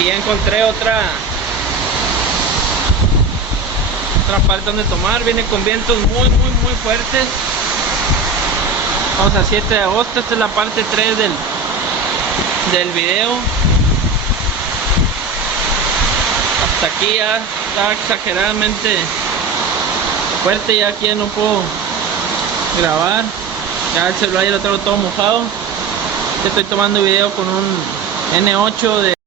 Aquí ya encontré otra parte donde tomar. Viene con vientos muy fuertes. Vamos a 7 de agosto. Esta es la parte 3 del video. Hasta aquí ya está exageradamente fuerte. Ya aquí ya no puedo grabar. Ya el celular ya lo traigo todo mojado. Estoy tomando video con un N8 de